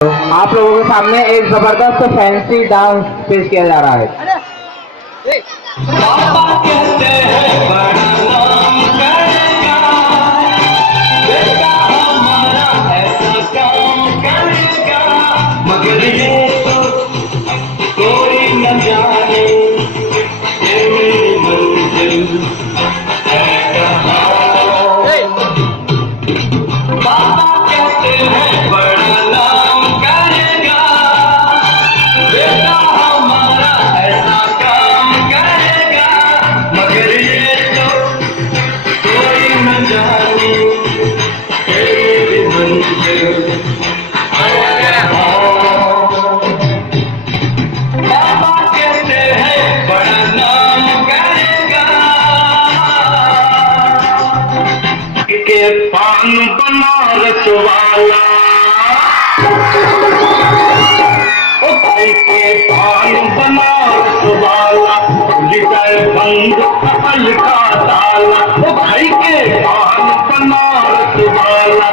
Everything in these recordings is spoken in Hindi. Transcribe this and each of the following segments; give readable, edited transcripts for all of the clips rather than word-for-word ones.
आप लोगों के सामने एक जबरदस्त फैंसी डांस पेश किया जा रहा है। पापा कहते हैं बड़ा नाम करेगा, बेटा हमारा ऐसा काम करेगा, मगर ये तो कोई न जाने ये मेरी मंजिल है कहाँ। पापा कहते हैं बड़ा नाम करेगा, बेटा हमारा ऐसा काम करेगा, मगर ये तो कोई न जाने तेरी मंजिल है कहाँ। पापा कहते हैं बड़ा नाम करेगा, के पान बनारस वाला, ओ भाई के पान बनारस वाला, लिखा बंद अकल का ताला, ओ भाई के पान बनारस वाला,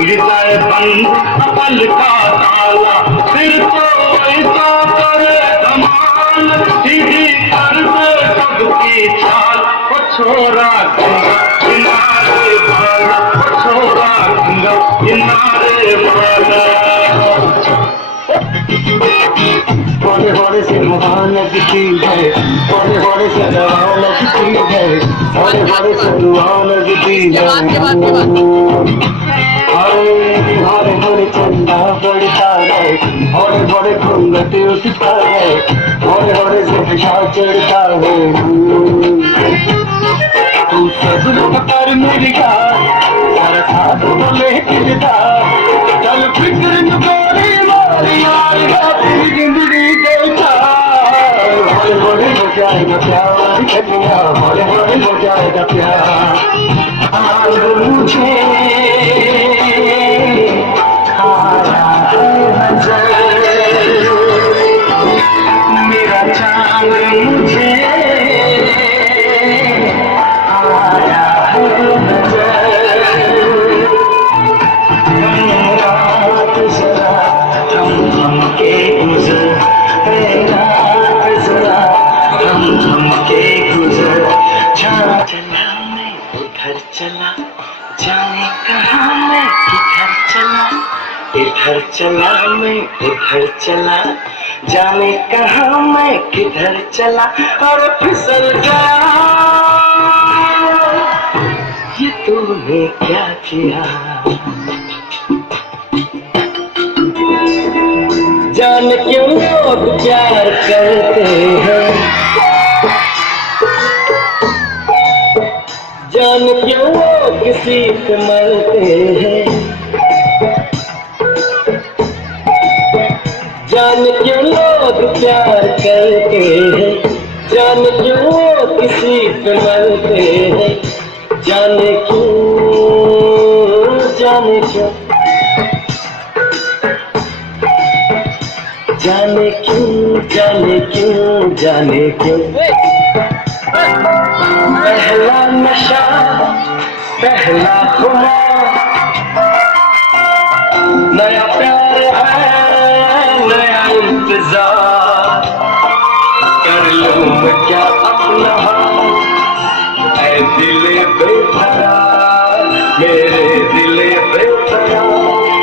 लिखा बंद अकल का ताला, फिर तो ऐसा करे धमाल, सीधी कर दे सबकी चाल, ओ छोरा किनारे वाला, ओ छोरा किनारे वाला। बड़े बड़े से महान लगती है, बड़े बड़े से जवान लगती है, बड़े बड़े से जवान लगती है। हरे बड़े चंदा बढ़ता है, बड़े बड़े घूंघट उठता है, बड़े बड़े से पेशाब चढ़ता है। तू सजन कर मेरी का सारा साथ बोले किरदा, चल फिक्र न करे मारी यार तेरी जिंदगी देखा, बड़े बड़े हो जाएगा प्यार कन्या, बड़े बड़े हो जाएगा प्यार। आज मुझे आया है नजर, मेरा चांद मुझे आया है नजर, रात जरा थम के गुजर, रात जरा थम के गुजर, जहाँ चला मैं उधर चला, जाने कहाँ मैं किधर चला, इधर चला मैं उधर चला, जाने कहाँ मैं किधर चला, और फिसल गया। ये तूने क्या किया, जान क्यों लोग प्यार करते हैं, जान क्यों वो किसी से मरते हैं, जान क्यों लोग प्यार करते हैं, जान क्यों वो किसी से मरते हैं, जाने क्यों, जाने क्यों, जाने क्यों, जाने क्यों, जाने क्यों। पहला नशा पहला खुमार, नया प्यार है नया इंतजार, कर लूं मैं क्या अपना हाल, ऐ दिले बेकरार, मेरे दिले बेकरार,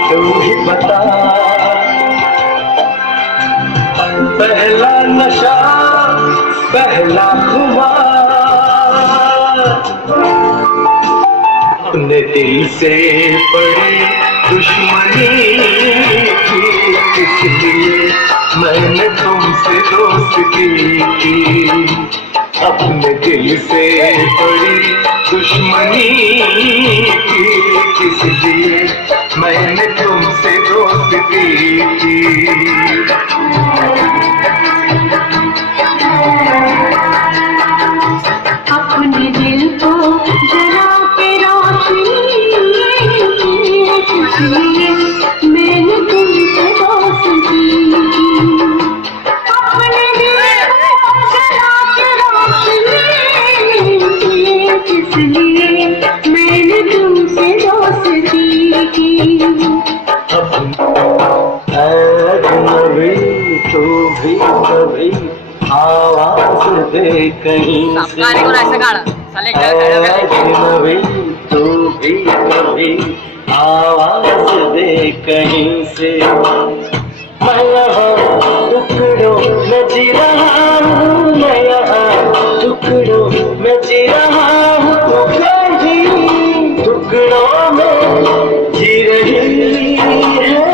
तू ही बता। पहला नशा पहला खुमार, अपने दिल से पड़ी दुश्मनी की, इसलिए मैंने तुमसे दोस्ती की, अपने दिल से पड़ी दुश्मनी की, इसलिए मैंने तुमसे दोस्ती की। अपने दिल को जला के रोशनी, इसलिए मैंने तुमसे दोस्ती की, अपने दिल को जला के रोशनी, इसलिए मैंने तुमसे दोस्ती की। तू भी कभी आवाज दे कहीं से अजनबी तू भी कभी आवाज दे कहीं से मैं यहाँ टुकड़ों में जी रहा हूँ मैं यहाँ टुकड़ों में जी रहा हूँ तू कहीं टुकड़ों में जी रही है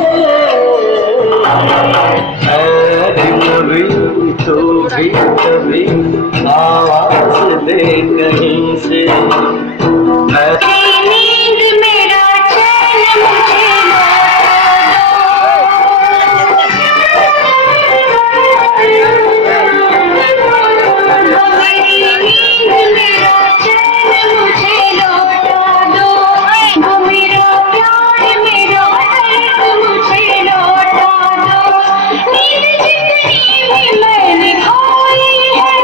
अजनबी तू भी कभी आवाज दे कहीं से नींद मेरा चैन मुझे लौटा दो वो मेरा प्यार मेरा दर्द मुझे लौटा दो नींद जितनी भी मैंने खोई है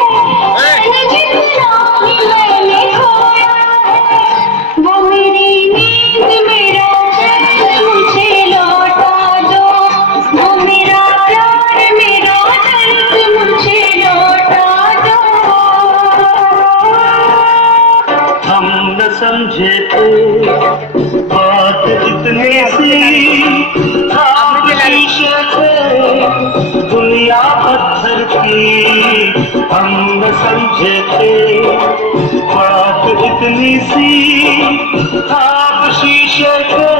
जितना भी मैंने खोया है वो मेरी नींद मेरा चैन मुझे लौटा दो वो मेरा प्यार मेरा दर्द मुझे लौटा दो हम न समझे थे बात इतनी सी आप शीशे थे दुनिया पत्थर की हम न समझे थे बात इतनी सी आप शीशे थे